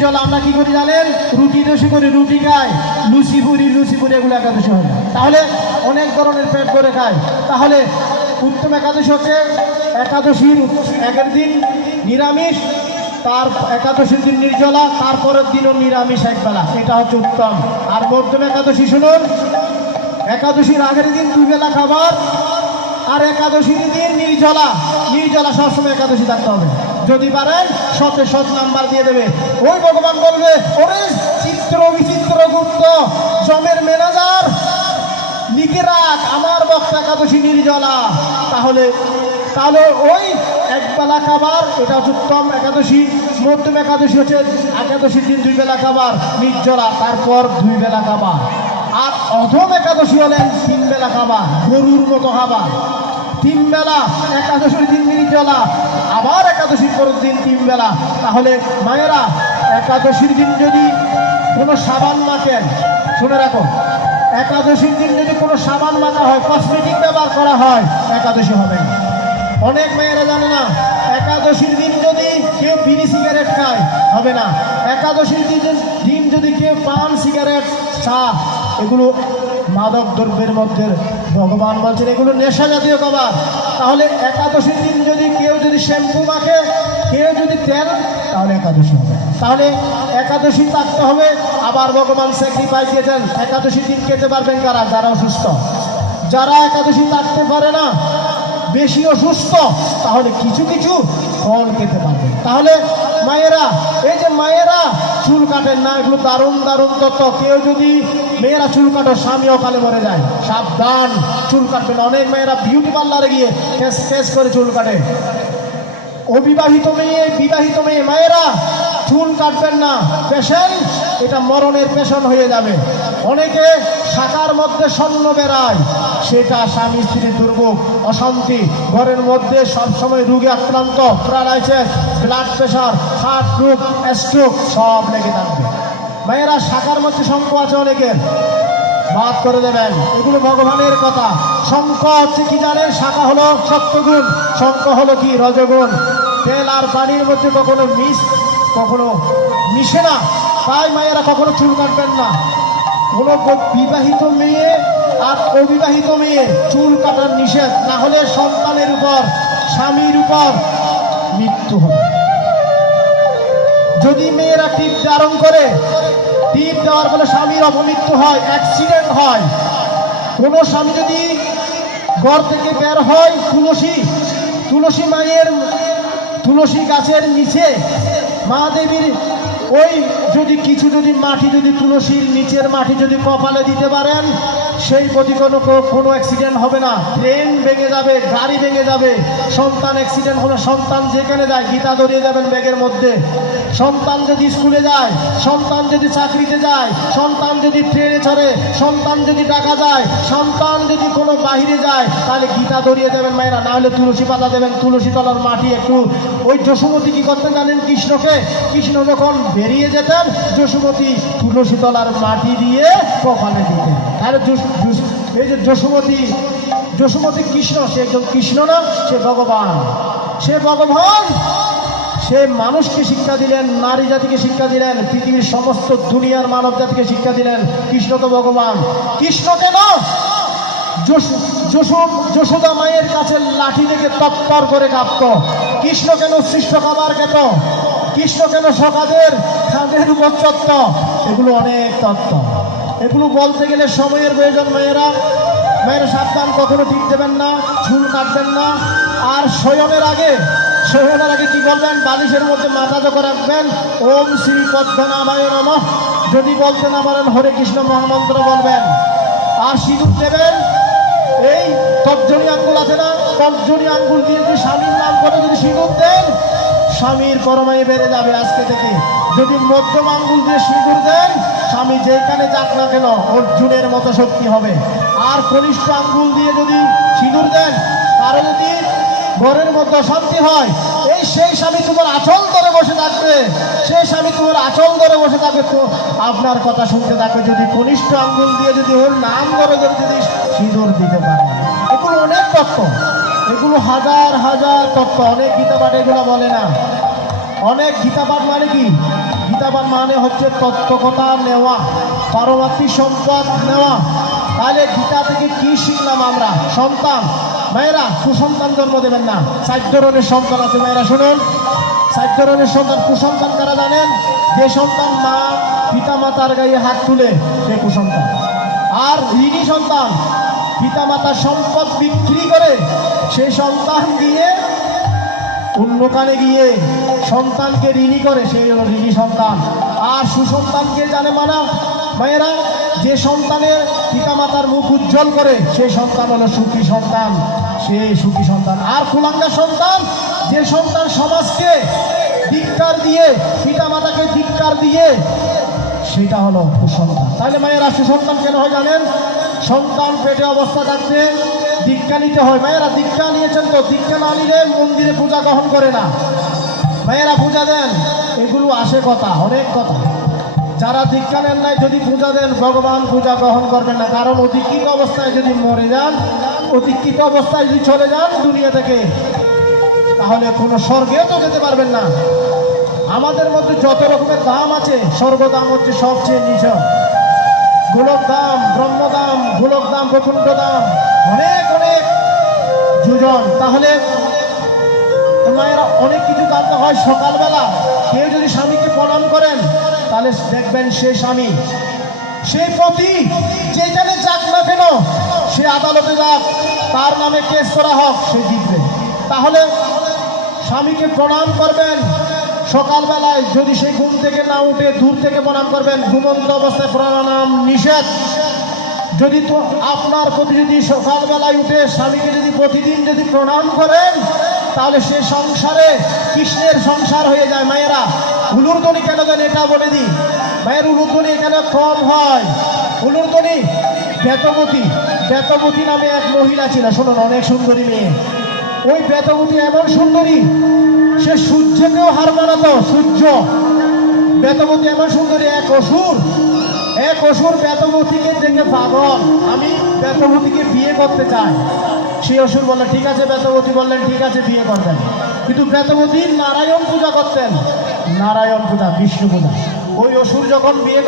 নির্জলা আমরা কি করি জানেন? রুটি দোষী করি, রুটি খাই, লুচি পুরি এগুলো একাদশী হয় না। তাহলে অনেক ধরনের পেট করে খায়। তাহলে উত্তম একাদশী হচ্ছে একাদশীর আগের দিন নিরামিষ, তার একাদশীর দিন নির্জলা, তারপরের দিনও নিরামিষ একবেলা, এটা হচ্ছে উত্তম। আর মধ্যম একাদশী শুনুন, একাদশীর আগের দিন 2 বেলা খাবার, আর একাদশীর দিন নির্জলা সবসময় একাদশী থাকতে হবে। যদি পারেন শতে শত নাম্বার দিয়ে দেবে। ওই ভগবান বলবে, ওরে চিত্র বিচিত্র গুপ্ত জমের ম্যানেজার, লিখে রাখ আমার ভক্ত একাদশী নির্জলা। তাহলে ওই একবেলা খাবার, এটা হচ্ছে উত্তম একাদশী। মধ্যম একাদশী হচ্ছে একাদশীর দিন 2 বেলা খাবার নির্জলা, তারপর 2 বেলা খাবার। আর অধম একাদশী হলেন 3 বেলা খাবার, গরুর মতো খাবার। 3 বেলা একাদশীর দিন নির্জলা, আবার একাদশীর পরের দিন 3 বেলা। তাহলে মায়েরা একাদশীর দিন যদি কোনো সাবান মাখেন, শুনে রাখো, একাদশীর দিন যদি কোনো সাবান মাখা হয়, কসমেটিক ব্যবহার করা হয়, একাদশী হবে না। অনেক মেয়েরা জানে না, একাদশীর দিন যদি কেউ বিড়ি সিগারেট খায় হবে না। একাদশীর দিন যদি কেউ পান, সিগারেট, চা, এগুলো মাদক দ্রব্যের মধ্যে ভগবান বলছেন এগুলো নেশা জাতীয় খাবার। তাহলে একাদশীর দিন যদি কেউ শ্যাম্পু মাখে, কেউ যদি তেল, তাহলে একাদশী হবে। তাহলে একাদশী থাকতে হবে। আবার ভগবান স্যাক্রিফাইস দিয়েছেন, একাদশীর দিন খেতে পারবেন কারা? যারা অসুস্থ। যারা একাদশী থাকতে পারে না, বেশি অসুস্থ, তাহলে কিছু ফল খেতে পারবে। তাহলে মায়েরা, এই যে মায়েরা চুল কাটেন না, এগুলো দারুণ তত্ত্ব। কেউ যদি মেয়েরা চুল কাটো, স্বামী অকালে মরে যায়, সাবধান, চুল কাটবে না। অনেক মেয়েরা বিউটি পার্লারে গিয়ে কেস করে চুল কাটে। অবিবাহিত মেয়ে, বিবাহিত মেয়ে, মায়েরা চুল কাটবেন না, পেশেন্ট, এটা মরণের পেশেন্ট হয়ে যাবে। অনেকে শাখার মধ্যে স্বর্ণ বেড়ায়, সেটা স্বামী স্ত্রীর দুর্ভোগ, অশান্তি, ঘরের মধ্যে সবসময় রোগে আক্রান্ত, প্যারালাইসিস, ব্লাড প্রেশার, হার্ট রোগ, স্ট্রোক সব লেগে থাকবে। মায়েরা শাখার মধ্যে শঙ্খ আছে অনেকের, বাদ করে দেবেন, এগুলো ভগবানের কথা। শঙ্খ হচ্ছে কি জানেন? শাখা হলো সত্যগুণ, শঙ্খ হলো কি? রজগুণ। তেল আর পানির মধ্যে কখনো মিশে না। তাই মায়েরা কখনো চুল কাটবেন না। কোনো বিবাহিত মেয়ে আর অবিবাহিত মেয়ে চুল কাটার নিষেধ, না হলে সন্তানের উপর, স্বামীর উপর মৃত্যু হবে। যদি মেয়েরা টিপ ধারণ করে, টিপ দেওয়ার ফলে স্বামীর অপমৃত্যু হয়, অ্যাক্সিডেন্ট হয়। কোনো স্বামী যদি ঘর থেকে বের হয়, তুলসী গাছের নিচে মা দেবীর ওই যদি মাটি যদি তুলসীর নিচের মাটি যদি কপালে দিতে পারেন, সেই প্রতি কোনো অ্যাক্সিডেন্ট হবে না। ট্রেন ভেঙে যাবে, গাড়ি ভেঙে যাবে। সন্তান অ্যাক্সিডেন্ট হলে সন্তান যেখানে যায় গীতা ধরিয়ে যাবেন ব্যাগের মধ্যে। সন্তান যদি স্কুলে যায়, সন্তান যদি চাকরিতে যায়, সন্তান যদি ট্রেনে চড়ে, সন্তান যদি ডাকা যায়, সন্তান যদি কোনো বাহিরে যায়, তাহলে গীতা ধরিয়ে দেবেন মায়েরা। না হলে তুলসী পাতা দেবেন, তুলসী তলার মাটি একটু। ওই যশোমতী কি করতেন জানেন? কৃষ্ণ যখন বেরিয়ে যেতেন, যশোমতী তুলসী তলার মাটি দিয়ে কপালে দিতেন। তাহলে এই যে যশোমতী কৃষ্ণ, সে একজন কৃষ্ণ না, সে ভগবান। সে মানুষকে শিক্ষা দিলেন, নারী জাতিকে শিক্ষা দিলেন, পৃথিবীর সমস্ত দুনিয়ার মানব জাতিকে শিক্ষা দিলেন। কৃষ্ণ তো ভগবান। কৃষ্ণ কেন যশোদা মায়ের কাছে লাঠি থেকে তৎপর করে কাঁপত? কৃষ্ণ কেন সৃষ্ট খাবার খেত? কৃষ্ণ কেন সকাদের খাদের উপর চত্ব? এগুলো অনেক তত্ত্ব, এগুলো বলতে গেলে সময়ের প্রয়োজন। মায়েরা সাবধান, কখনো টিপ দেবেন না, চুল কাটবেন না। আর শয়নের আগে কি বলবেন? বালিশের মধ্যে মাথা যখন রাখবেন, ওম শ্রী পদ্মনাভায় নমঃ, যদি বলতে না পারেন হরে কৃষ্ণ মহামন্ত্র বলবেন। আর সিঁদুর দেবেন, এই তর্জনী আঙ্গুল আছে না, তর্জনী আঙ্গুল দিয়ে যদি স্বামীর নাম করে যদি সিঁদুর দেন, স্বামীর পরমায়ু বেড়ে যাবে আজকে থেকে। যদি মধ্যম আঙ্গুল দিয়ে সিঁদুর দেন, স্বামী যেখানে যাক না কেন অর্জুনের মতো শক্তি হবে। আর কনিষ্ঠ আঙ্গুল দিয়ে যদি সিঁদুর দেন, তারও যদি ঘরের মধ্যে অশান্তি হয়, সেই স্বামী তোমার আঁচল ধরে বসে থাকবে, তো আপনার কথা শুনতে থাকবে। যদি কনিষ্ঠ আঙ্গুল দিয়ে যদি ওর নাম ধরে যদি সিঁদুর দিতে পারে। এগুলো অনেক তত্ত্ব, এগুলো হাজার তত্ত্ব। অনেক গীতা পাঠ এগুলো বলে না। অনেক গীতা পাঠ মানে কি? গীতা বিদ্যাবান মানে হচ্ছে তত্ত্বকথা নেওয়া, পারমার্থিক সম্পদ নেওয়া। তাহলে গীতা থেকে কি শিখলাম আমরা? সন্তান, মেয়েরা কুসন্তান জন্ম দেবেন না। 4 ধরনের সন্তান আছে মেয়েরা, শুনুন। 4 ধরনের সন্তান। কুসন্তান কারা জানেন? যে সন্তান মা পিতা মাতার গায়ে হাত তুলে, সে কুসন্তান। আর ঋণী সন্তান, পিতা মাতার সম্পদ বিক্রি করে সেই সন্তান গিয়ে অন্য কানে গিয়ে সন্তানকে ঋণী করে, সেই হলো ঋণী সন্তান। আর সুসন্তানকে জানে মানা মায়েরা, যে সন্তানের পিতা মাতার মুখ উজ্জ্বল করে, সেই সন্তান হলো সুখী সন্তান, সে সুখী সন্তান। আর কুলাঙ্গা সন্তান, যে সন্তান সমাজকে ধিক্কার দিয়ে, পিতা মাতাকে ধিক্কার দিয়ে, সেটা হলো কুসন্তান। তাহলে মায়েরা সুসন্তান কেন হয় জানেন? সন্তান পেটে অবস্থা থাকতে দীক্ষা নিতে হয়। মায়েরা দীক্ষা নিয়েছেন তো? দীক্ষা না নিলে মন্দিরে পূজা গ্রহণ করে না। মায়েরা পূজা দেন, এগুলো আসে কথা, অনেক কথা। যারা দীক্ষা নেন নাই, যদি পূজা দেন, ভগবান পূজা গ্রহণ করবেন না। কারণ অধিকৃত অবস্থায় যদি মরে যান, অধিকৃত অবস্থায় যদি চলে যান দুনিয়া থেকে, তাহলে কোনো স্বর্গেও তো যেতে পারবেন না। আমাদের মধ্যে যত রকমের দাম আছে, স্বর্গধাম হচ্ছে সবচেয়ে নিচে। গোলক দাম, ব্রহ্মধাম, গোলক দাম, বৈকুণ্ঠ দাম, অনেক অনেক যোজন। তাহলে মায়েরা অনেক কিছু জানতে হয়। সকালবেলা কেউ যদি স্বামীকে প্রণাম করেন, তাহলে দেখবেন সে স্বামী, সেই পতি যেখানে যাক না কেন, সে আদালতে যাক, তার নামে কেস করা হোক, সে জিতবে। তাহলে স্বামীকে প্রণাম করবেন সকালবেলায়। যদি সেই ঘুম থেকে না উঠে দূর থেকে প্রণাম করবেন। ঘুমন্ত অবস্থায় প্রণাম নিষেধ। যদি তো আপনার প্রতি যদি সকালবেলায় উঠে স্বামীকে যদি প্রতিদিন যদি প্রণাম করেন, তাহলে সে সংসারে কৃষ্ণের সংসার হয়ে যায়। মায়েরা হুলুরধ্বনি কেন দেন এটা বলে দিই। মায়ের হুলুরধ্বনি এখানে কম হয়। হুলুরধ্বনি বেতবতী, বেতবতী নামে এক মহিলা ছিল, শুনুন, অনেক সুন্দরী মেয়ে। ওই বেতবতী এমন সুন্দরী, সে সূর্যকেও হার মানাতো। সূর্য, বেতবতী এমন সুন্দরী। এক অসুর বেতবতীকে দেখে পাগল, আমি বেতবতীকে বিয়ে করতে চাই। সেই অসুর বললেন ঠিক আছে, বেতবতী বললেন ঠিক আছে, বিয়ে করবেন। কিন্তু বেতবতী নারায়ণ পূজা করতেন, নারায়ণ পূজা, বিষ্ণু পূজা। ওই অসুর যখন বিয়ে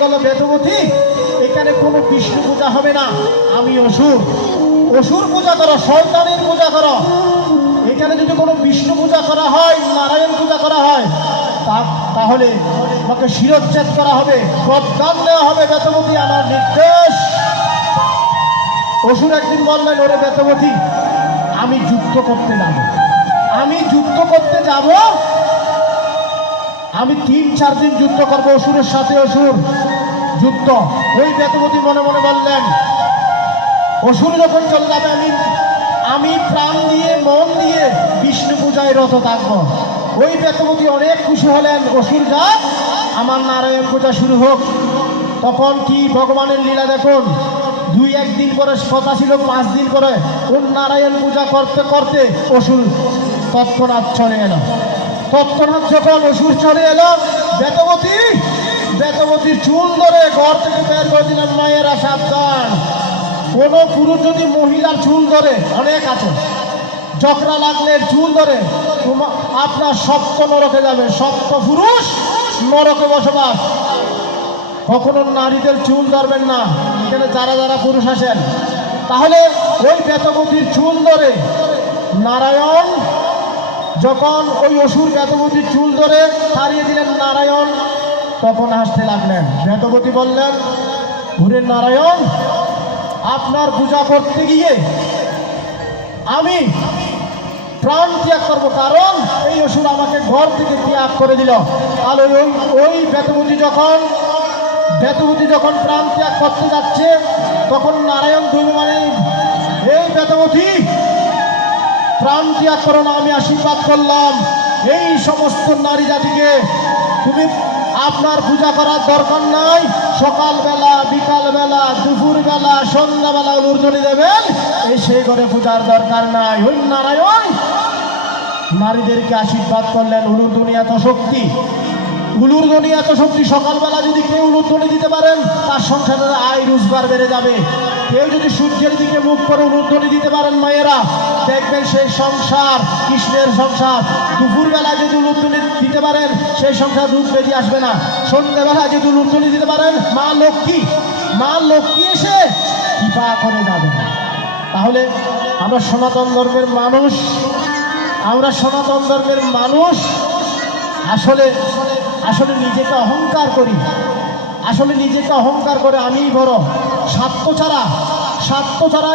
করলো, বেতবতী, এখানে কোনো বিষ্ণু পূজা হবে না, আমি অসুর পূজা করো, শয়তানের পূজা করো। এখানে যদি কোনো বিষ্ণু পূজা করা হয়, নারায়ণ পূজা করা হয়, তাহলে আমাকে শিরচ্ছেদ করা হবে, গদ্দান দেওয়া হবে। বেতবতী, আমার নির্দেশ। অসুর একদিন বললেন, ওরে বেতবতী, আমি যুদ্ধ করতে যাব, আমি 3-4 দিন যুদ্ধ করবো অসুরের সাথে। অসুর যুদ্ধ। ওই বেতবতী মনে মনে বললেন, অসুর যখন চলে যাবে, আমি প্রাণ দিয়ে মন দিয়ে বিষ্ণু পূজায় রত থাকবো। ওই বেতবতী অনেক খুশি হলেন, অসুর যাক, আমার নারায়ণ পূজা শুরু হোক। তখন কি ভগবানের লীলা দেখুন। 2-1 দিন পরে, কথা ছিল 5 দিন পরে, ওর নারায়ণ পূজা করতে করতে অসুর তৎক্ষণাৎ চলে এলো। তৎক্ষণাৎ যখন অসুর চলে এলো, বেতবতীর চুল ধরে ঘর থেকে বের করে দিলেন। মায়েরা সাবধান, কোনো পুরুষ যদি মহিলার চুল ধরে, অনেক আছে, ঝগড়া লাগলে চুল ধরে, আপনার সপ্ত নরকে যাবে। সপ্ত পুরুষ নরকে বসবাস। কখনো নারীদের চুল ধরবেন না, এখানে যারা যারা পুরুষ আসেন। তাহলে ওই বেতবতীর চুল ধরে নারায়ণ, যখন ওই অসুর বেতবতীর চুল ধরে ছাড়িয়ে দিলেন নারায়ণ, তখন হাসতে লাগলেন। বেতবতী বললেন, ওরে নারায়ণ, আপনার পূজা করতে গিয়ে আমি প্রাণ ত্যাগ করবো, কারণ এই অসুর আমাকে ঘর থেকে ত্যাগ করে দিল। তাহলে ওই বেতবতী যখন প্রাণ ত্যাগ করতে যাচ্ছে, তখন নারায়ণ ধর্মী মানে, এই বেতবতী, প্রাণ ত্যাগ করো না, আমি আশীর্বাদ করলাম এই সমস্ত নারী জাতিকে, তুমি আপনার পূজা করার দরকার নাই। সকালবেলা, বিকালবেলা, দুপুরবেলা, সন্ধ্যাবেলা হুলুরধ্বনি দেবেন, এই সেই ঘরে পূজার দরকার নাই। ওই নারায়ণ নারীদেরকে আশীর্বাদ করলেন। হুলুরধ্বনি এত শক্তি, সকালবেলা যদি কেউ হুলুরধ্বনি দিতে পারেন, তার সংসারের আয় রোজগার বেড়ে যাবে। কেউ যদি সূর্যের দিকে মুখ করে হুলুরধ্বনি দিতে পারেন, মায়েরা, দেখবেন সেই সংসার কৃষ্ণের সংসার। দুপুরবেলা যদি উলুধ্বনি দিতে পারেন সেই সংসার রূপ বেরিয়ে আসবে না। সন্ধ্যেবেলা যদি উলুধ্বনি দিতে পারেন মা লক্ষ্মী এসে কৃপা করে যাবে। তাহলে আমরা সনাতন ধর্মের মানুষ আসলে নিজেকে অহংকার করি, আসলে নিজেকে অহংকার করে আমিই বড়। স্বার্থ ছাড়া